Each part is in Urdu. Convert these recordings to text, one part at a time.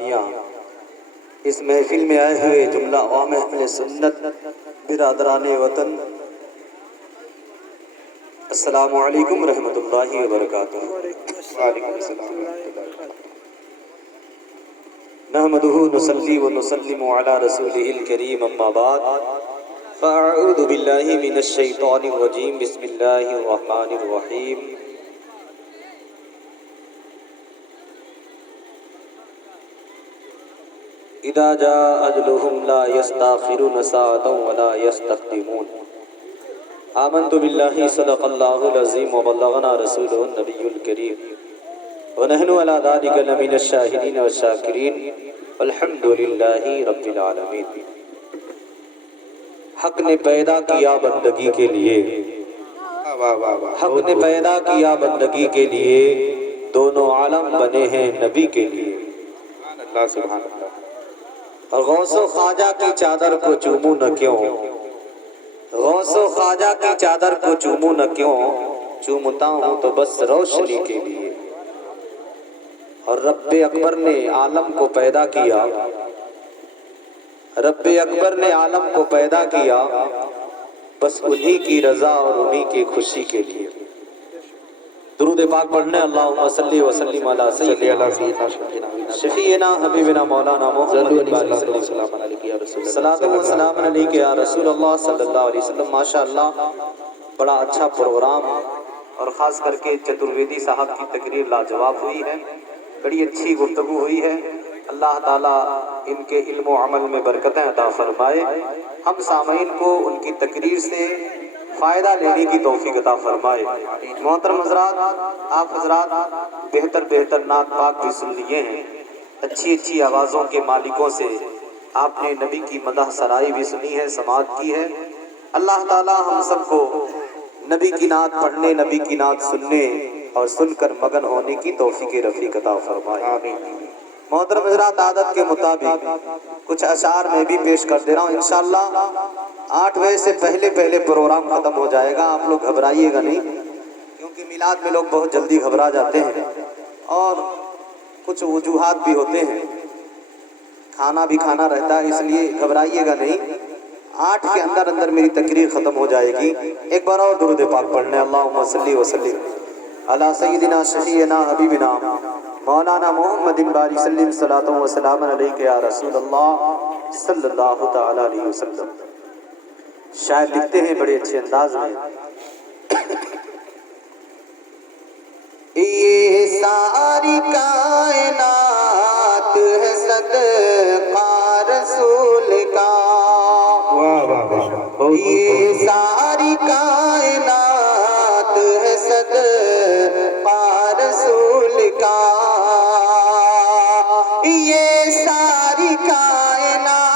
گرامیہ، اس محفل میں آئے ہوئے جملہ عوام اہل سنت برادران وطن، السلام علیکم ورحمۃ اللہ وبرکاتہ۔ وعلیکم السلام ورحمۃ اللہ۔ نحمدہ نصلی و نسلم علی رسولہ الکریم، اما بعد فاعوذ باللہ من الشیطان الرجیم، بسم اللہ الرحمن الرحیم۔ اذا جاء اجلهم لا يستأخرون ساعة ولا يستقدمون۔ آمنت باللہ صدق اللہ العظیم وبلغنا رسولہ النبی الکریم، ونحن علی ذلک لمن الشاہدین والشاکرین، والحمد للہ رب العالمین۔ حق نے پیدا کیا بندگی کے لیے، حق نے پیدا کیا بندگی کے لیے، دونوں عالم بنے ہیں نبی کے لیے۔ اللہ سبحان اللہ۔ اور غوث و خواجہ کی چادر کو چوموں نہ کیوں، غوث و خواجہ کی چادر کو چوموں نہ کیوں، چومتا ہوں تو بس روشنی کے لیے۔ اور رب اکبر نے عالم کو پیدا کیا، رب اکبر نے عالم کو پیدا کیا، بس انہی کی رضا اور انہی کی خوشی کے لیے۔ درود پاک پڑھنے، اللہم صلی وسلم علی سیدنا شفیعنا حبیبنا مولانا محمد صلاۃ و سلام علیک یا رسول اللہ صلی اللہ علیہ وسلم۔ ماشاءاللہ بڑا اچھا پروگرام، اور خاص کر کے چترویدی صاحب کی تقریر لاجواب ہوئی ہے، بڑی اچھی گفتگو ہوئی ہے۔ اللہ تعالیٰ ان کے علم و عمل میں برکتیں عطا فرمائے، ہم سامعین کو ان کی تقریر سے فائدہ لینے کی توفیق عطا فرمائے۔ محترم حضرات، آپ حضرات بہتر نعت پاک بھی سن لیے ہیں، اچھی اچھی آوازوں کے مالکوں سے آپ نے نبی کی مدح سرائی بھی سنی ہے، سماعت کی ہے۔ اللہ تعالیٰ ہم سب کو نبی کی نعت پڑھنے، نبی کی نعت سننے اور سن کر مگن ہونے کی توفیق رفیق عطا فرمائے۔ آمین۔ محترم حضرات، عادت کے مطابق کچھ اشعار میں بھی پیش کر دے رہا ہوں، انشاءاللہ 8 بجے سے پہلے پروگرام ختم ہو جائے گا، آپ لوگ گھبرائیے گا نہیں، کیونکہ میلاد میں لوگ بہت جلدی گھبرا جاتے ہیں اور کچھ وجوہات بھی ہوتے ہیں، کھانا بھی کھانا رہتا ہے، اس لیے گھبرائیے گا نہیں۔ 8 کے اندر میری تقریر ختم ہو جائے گی۔ ایک بار اور درود پاک پڑھنے، اللہم صلی وسلم علی سیدنا شفیعنا حبیبنا مولانا محمد باری سلم، صلاۃ و سلام علیک یا رسول اللہ صلی اللہ تعالی علیہ وسلم۔ شاعر لکھتے ہیں بڑے اچھے انداز میں، یہ ساری کائنات ہے صدقہ رسول کا، یہ ساری کائنات ہے صدقہ رسول کا، یہ ساری کائنات،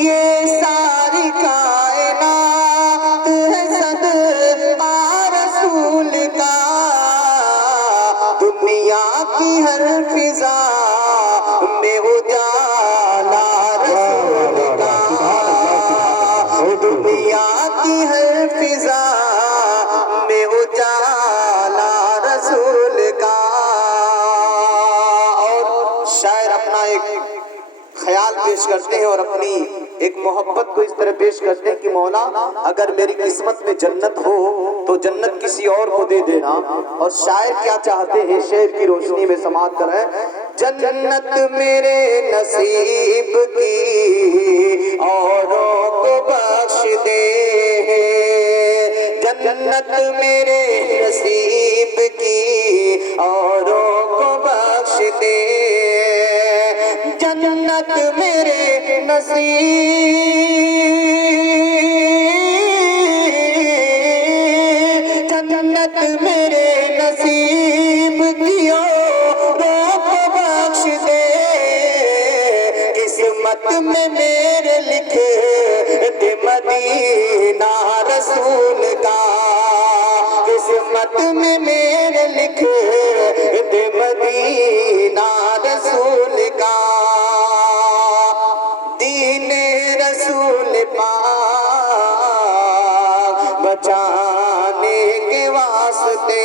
یہ ساری کائنات ہے صدقہ رسول کا، دنیا کی ہر فضا میں اجالا رسول کا، دنیا کی ہر فضا میں اجالا رسول کا۔ اور شاعر اپنا ایک خیال پیش کرتے ہیں اور اپنی ایک محبت کو اس طرح پیش کرتے ہیں کہ مولا اگر میری قسمت میں جنت ہو تو جنت کسی اور کو دے دینا۔ اور شاعر کیا چاہتے ہیں، شعر کی روشنی میں سماعت کریں، جنت میرے نصیب کی اوروں کو بخش دے، جنت میرے نصیب کی اوروں کو بخش دے، جنت میرے نصیب، جنت میرے نصیب کی اوروں کو بخش دے، قسمت میں میرے لکھ دے مدینہ رسول کا، قسمت میں میرے لکھ دے مدینہ رسول کا، دین رسول پاک بچانے کے واسطے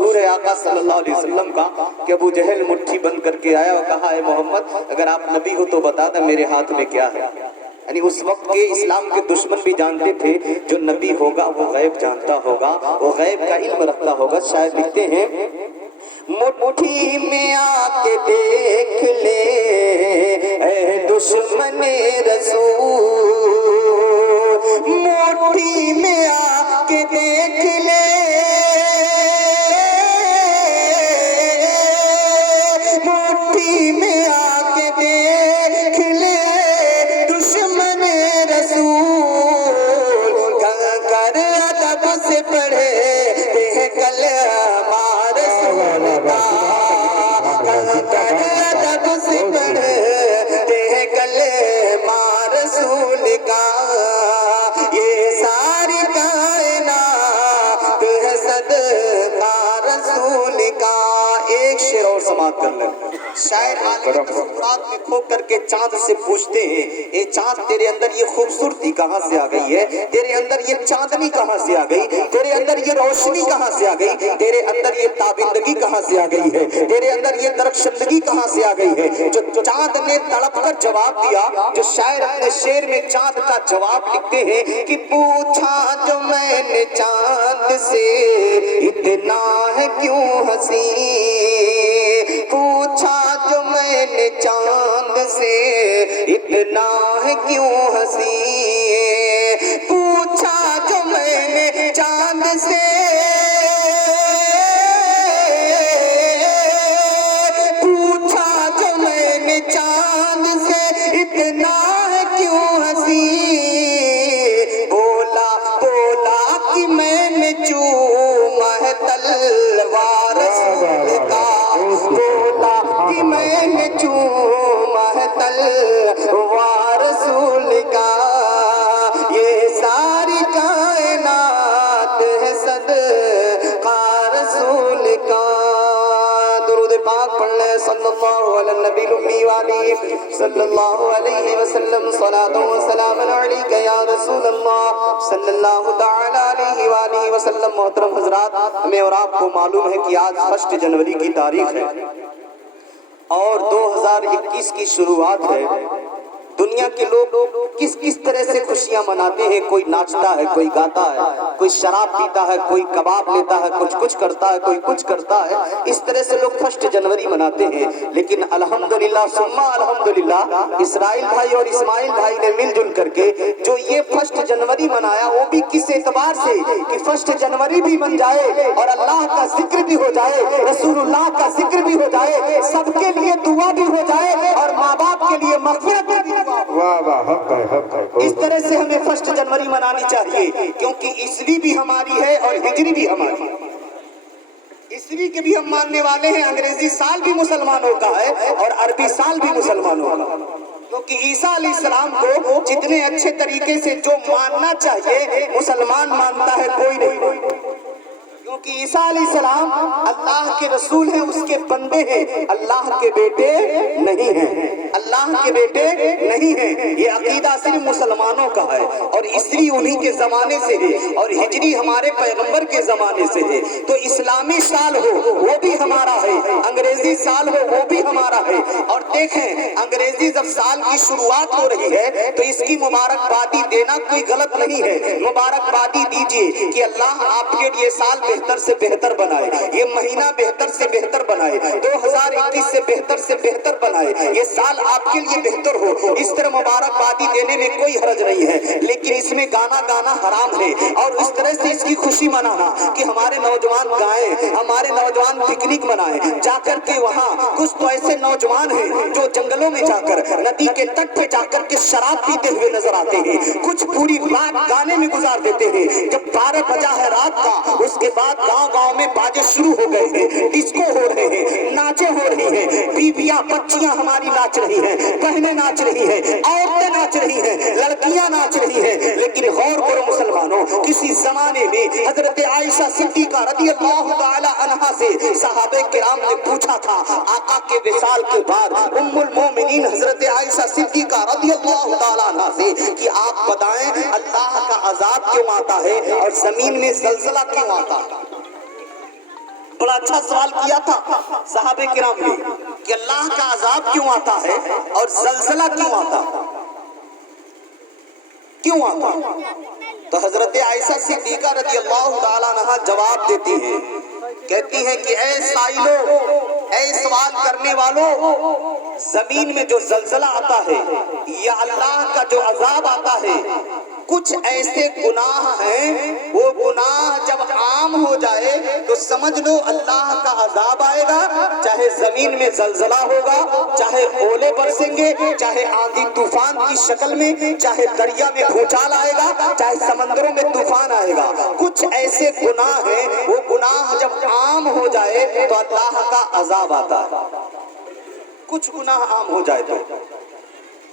مشہور ہے آقا صلی اللہ علیہ وسلم کا کہ ابو جہل مٹھی بند کر کے آیا اور کہا اے محمد اگر آپ نبی ہو تو بتا دیں میرے ہاتھ میں کیا ہے. یعنی اس وقت کے اسلام کے دشمن بھی جانتے تھے جو نبی ہوگا وہ غیب جانتا ہوگا, وہ غیب کا علم رکھتا ہوگا. شاید لکھتے ہیں مٹھی میں آ کے دیکھ لے اے دشمن رسول, مٹھی میں آ کے دیکھ لے مٹھی میں آ کے دیکھ لے دشمن رسول, کر ادب سے پڑھے ہیں کلمہ رسول کا, کر ادب سے پڑھے ہیں کلمہ رسول کا. یہ ساری کائنات ہے صدقہ رسول کا. ایک شعر اور سماعت کر لیں. شاعر عالم تصورات میں کھو کر کے چاند سے پوچھتے ہیں اے چاند تیرے اندر یہ خوبصورتی کہاں سے آ گئی ہے, تیرے اندر یہ چاندنی کہاں سے آ گئی, تیرے اندر یہ روشنی کہاں سے آ گئی, تیرے اندر یہ تابندگی کہاں سے آ گئی ہے, تیرے اندر یہ درخشندگی کہاں سے آ گئی ہے. جو چاند نے تڑپ کر جواب دیا, جو شاعر اپنے شعر میں چاند کا جواب لکھتے ہیں کہ پوچھا جو میں نے چاند سے اتنا ہے کیوں ہنسی, پوچھا جو میں نے چاند سے اتنا ہے کیوں ہنسی, پوچھا جو میں نے چاند سے, پوچھا جو میں نے چاند سے اتنا ہے کیوں ہنسی, بولا بولا کہ میں نے چوما ہے تلوار رسول کا, بولا کہ میں نے چوما ہے تلوار رسول کا. یہ ساری کائنات ہے صدقہ رسول کا. درود پاک پڑھ لیں صلی اللہ علی النبی الامی وآلہ صلی اللہ علیہ وسلم. صلاۃ و سلام علیک یا رسول اللہ صلی اللہ تعالی علیہ وآلہ وسلم. محترم حضرات, ہمیں اور آپ کو معلوم ہے کہ آج 1 جنوری کی تاریخ ہے اور 2021 کی شروعات ہے. دنیا کے لوگ کس کس طرح سے خوشیاں مناتے ہیں, کوئی ناچتا ہے, کوئی گاتا ہے, کوئی شراب پیتا ہے, کوئی کباب لیتا ہے, کچھ کرتا ہے, کوئی کچھ کرتا ہے. اس طرح سے لوگ 1 جنوری مناتے ہیں. لیکن الحمدللہ ثم الحمدللہ اسرائیل بھائی اور اسماعیل بھائی نے مل جل کر کے جو یہ 1 جنوری منایا وہ بھی کس اعتبار سے کہ 1 جنوری بھی بن جائے اور اللہ کا ذکر بھی ہو جائے, رسول اللہ کا ذکر بھی ہو جائے, سب کے لیے دعا بھی ہو جائے اور ماں باپ کے لیے مغفرت بھی. واہ واہ, حق ہے, حق ہے. اس طرح سے ہمیں 1 جنوری منانی چاہیے کیونکہ عیسوی بھی ہماری ہے اور ہجری بھی ہماری ہے. عیسوی کے بھی ہم ماننے والے ہیں, انگریزی سال بھی مسلمانوں کا ہے اور عربی سال بھی مسلمانوں کا, کیونکہ عیسیٰ علیہ السلام کو جتنے اچھے طریقے سے جو ماننا چاہیے مسلمان مانتا ہے کوئی نہیں, کیونکہ عیسیٰ علیہ السلام اللہ کے رسول ہیں, اس کے بندے ہیں, اللہ کے بیٹے نہیں ہیں, اللہ کے بیٹے نہیں ہیں. یہ عقیدہ صرف مسلمانوں کا ہے اور عیسوی انہی کے زمانے سے ہے اور ہجری ہمارے پیغمبر کے زمانے سے ہے. تو اسلامی سال ہو وہ بھی ہمارا ہے, انگریزی سال ہو وہ بھی ہمارا ہے. اور دیکھیں انگریزی جب سال کی شروعات ہو رہی ہے تو اس کی مبارکبادی دینا کوئی غلط نہیں ہے, مبارکبادی دیجیے کہ اللہ آپ کے لیے سال بہتر سے بہتر بنائے, یہ مہینہ بہتر سے بہتر بنائے, 2021 سے بہتر بنائے, یہ سال آپ کے لیے بہتر ہو. اس طرح مبارکبادی دینے میں کوئی حرج نہیں ہے, لیکن اس میں گانا گانا حرام ہے اور اس طرح سے اس کی خوشی منانا کہ ہمارے نوجوان گائیں, ہمارے نوجوان پکنک منائیں, جا کر کے وہاں کچھ تو ایسے نوجوان ہیں جو جنگلوں میں جا کر ندی کے تٹ پہ جا کر کے شراب پیتے ہوئے نظر آتے ہیں, کچھ پوری رات گانے میں گزار دیتے ہیں. جب 12 بجا ہے رات کا اس کے بعد گاؤں گاؤں میں باجے شروع ہو گئے ہیں, ڈسکو ہو رہے ہیں, ناچے ہو رہی ہیں, بیویاں بچیاں ہماری ناچ رہی ہیں, بہنیں ناچ رہی ہیں, عورتیں ناچ رہی ہیں, لڑکیاں ناچ رہی ہیں. لیکن غور کرو مسلمانوں, کسی زمانے میں حضرت عائشہ صدیقہ رضی اللہ تعالی عنہا سے صحابہ کرام نے پوچھا تھا آقا کے وصال کے بعد ام المومنین حضرت عائشہ صدیقہ رضی اللہ تعالی عنہا سے کہ آپ بتائیں اللہ کا عذاب کیوں آتا ہے اور زمین میں زلزلہ کیوں آتا ہے. بڑا اچھا سوال کیا تھا صحابہ کرام نے کہ اللہ کا عذاب کیوں آتا ہے اور زلزلہ کیوں آتا ہے، کیوں آتا ہے؟ تو حضرت عائشہ صدیقہ رضی اللہ تعالیٰ عنہ جواب دیتی ہیں، کہتی ہیں کہ اے سائلو، اے سوال کرنے والوں، زمین میں جو زلزلہ آتا ہے یا اللہ کا جو عذاب آتا ہے، کچھ ایسے گناہ ہیں وہ گناہ جب عام ہو جائے تو سمجھ لو اللہ کا عذاب آئے گا، چاہے زمین میں زلزلہ ہوگا، چاہے اولے برسیں گے، چاہے آندھی طوفان کی شکل میں، چاہے دریا میں بھونچال آئے گا، چاہے سمندروں میں طوفان آئے گا، کچھ ایسے گناہ ہیں وہ گناہ جب عام ہو جائے تو اللہ کا عذاب آتا ہے، کچھ گناہ عام ہو جائے تو،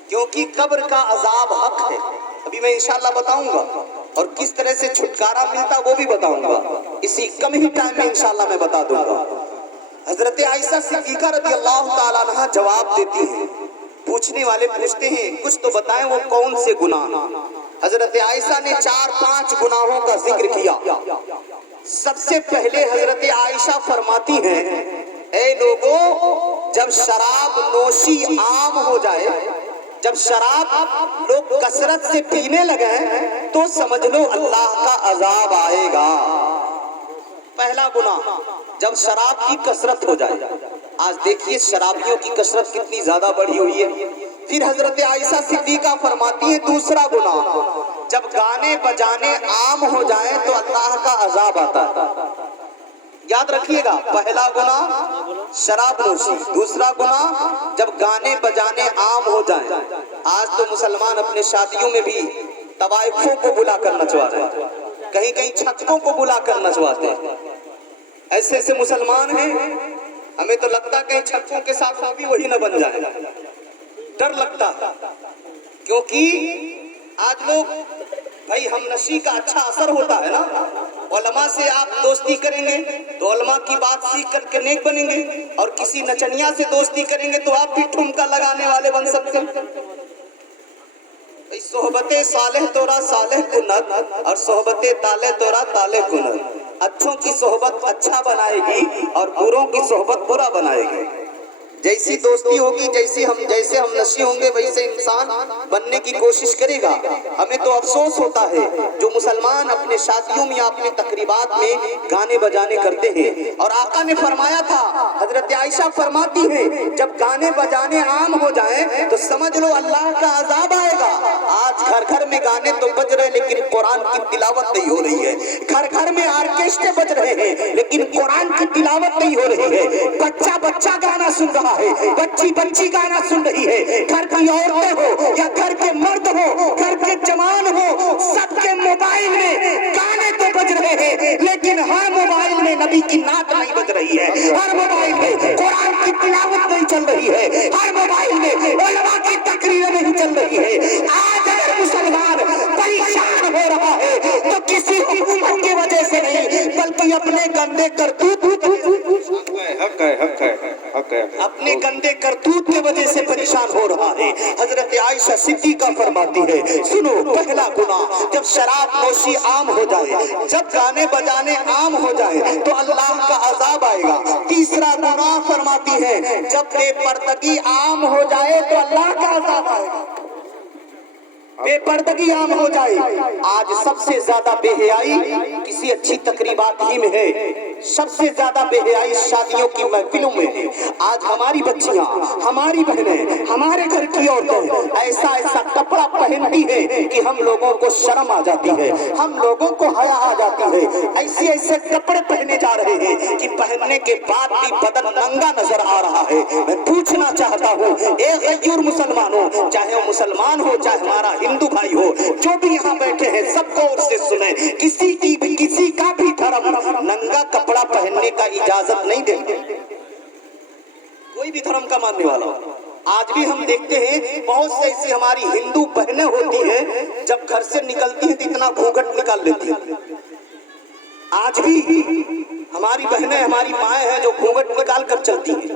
کیونکہ قبر کا عذاب حق ہے، ابھی میں انشاءاللہ بتاؤں گا، اور کس طرح سے چھٹکارا ملتا وہ بھی بتاؤں گا، اسی کم ہی ٹائم میں انشاءاللہ میں بتا دوں گا۔ حضرت عائشہ صدیقہ رضی اللہ تعالیٰ عنہ جواب دیتی ہیں، پوچھنے والے پوچھتے ہیں کچھ تو بتائیں وہ کون سے گناہ۔ حضرت عائشہ نے 4-5 گناہوں کا ذکر کیا۔ سب سے پہلے حضرت عائشہ فرماتی ہیں، اے لوگوں، جب شراب نوشی عام ہو جائے، جب شراب لوگ کثرت سے پینے لگے تو سمجھ لو اللہ کا عذاب آئے گا۔ پہلا گناہ جب شراب کی کثرت ہو جائے، آج دیکھیے شرابیوں کی کثرت کتنی زیادہ بڑھی ہوئی ہے۔ پھر حضرت عائشہ صدیقہ فرماتی ہے دوسرا گناہ، جب گانے بجانے عام ہو جائیں تو اللہ کا عذاب آتا ہے۔ یاد رکھیے گا، پہلا گناہ شراب نوشی، دوسرا گناہ جب گانے بجانے عام ہو جائیں۔ آج تو مسلمان اپنے شادیوں میں بھی طوائفوں کو بلا کر نچوا رہے ہیں، کہیں کہیں چھکوں کو بلا کر نچواتے ہیں۔ ایسے ایسے مسلمان ہیں، ہمیں تو لگتا کہیں چھکوں کے ساتھ بھی وہی نہ بن جائے، ڈر لگتا، کیونکہ آج لوگ، بھائی ہم نشی کا اچھا اثر ہوتا ہے نا، علماء سے آپ دوستی کریں گے تو علماء کی بات سیکھ کر کے نیک بنیں گے، اور کسی نچنیا سے دوستی کریں گے تو آپ بھی ٹھمکا لگانے والے بن سکتے ہیں۔ صحبت صالح تورا صالح کنت اور صحبت تالے تورا تالے کنت، اچھوں کی صحبت اچھا بنائے گی اور بروں کی صحبت برا بنائے گی۔ جیسی دوستی ہوگی، جیسے ہم نشی ہوں گے ویسے انسان بننے کی کوشش کرے گا۔ ہمیں تو افسوس ہوتا ہے جو مسلمان اپنے شادیوں میں یا اپنے تقریبات میں گانے بجانے کرتے ہیں، اور آقا نے فرمایا تھا، حضرت عائشہ فرماتی ہیں، جب گانے بجانے عام ہو جائیں تو سمجھ لو اللہ کا عذاب آئے گا۔ آج گھر گھر میں گانے تو بج رہے لیکن قرآن کی تلاوت نہیں ہو رہی ہے، گھر گھر میں آرکیسٹرے بج رہے ہیں لیکن قرآن کی تلاوت نہیں ہو رہی ہے۔ بچہ گانا سن رہا ہے، بچی گانا سن رہی ہے، گھر کی عورتیں ہو یا گھر کے مرد ہو، گھر کے جوان ہو، سب کے موبائل میں گانے تو بج رہے ہیں لیکن ہر موبائل میں نبی کی نعت نہیں بج رہی ہے، ہر موبائل میں قرآن کی تلاوت نہیں چل رہی ہے، ہر موبائل میں علماء کی تقریر نہیں چل رہی ہے۔ آج اگر مسلمان پریشان ہو رہا ہے تو کسی حکومت کی وجہ سے نہیں بلکہ اپنے گندے کرتوت اپنے گندے کرتوت کی وجہ سے پریشان ہو رہا ہے۔ حضرت عائشہ صدیقہ فرماتی ہے، سنو، پہلا گناہ جب شراب نوشی عام ہو جائے، جب گانے بجانے عام ہو جائے تو اللہ کا عذاب آئے گا۔ تیسرا گناہ فرماتی ہے، جب بے پردگی عام ہو جائے تو اللہ کا عذاب آئے گا۔ بے پردگی عام ہو جائے، آج سب سے زیادہ بے حیائی کسی اچھی تقریبات ہی میں ہے، سب سے زیادہ بے حیائی شادیوں کی محفلوں میں ہے۔ آج ہماری بچیاں، ہماری بہنیں، ہمارے گھر کی عورتیں ایسا کپڑا پہنتی ہے کہ ہم لوگوں کو شرم آ جاتی ہے، ہم لوگوں کو حیا آ جاتی ہے۔ ایسے کپڑے پہنے جا رہے ہیں کہ پہننے کے بعد بھی بدن ننگا نظر آ رہا ہے۔ میں پوچھنا چاہتا ہوں اے غیور مسلمانوں، چاہے وہ مسلمان ہو چاہے ہمارا ہندو بھائی ہو، جو بھی یہاں بیٹھے ہیں سب کو اور سے سنیں، کسی کا بھی دھرم ننگا کپڑا پہننے کا اجازت نہیں دیں گے، کوئی بھی دھرم کا ماننے والا۔ آج بھی ہم دیکھتے ہیں بہت سے ایسی ہماری ہندو بہنیں ہوتی ہیں جب گھر سے نکلتی ہیں تو اتنا گھونگھٹ نکال لیتی ہیں۔ آج بھی ہماری بہنیں، ہماری مائیں ہیں جو گھونگھٹ نکال کر چلتی ہیں،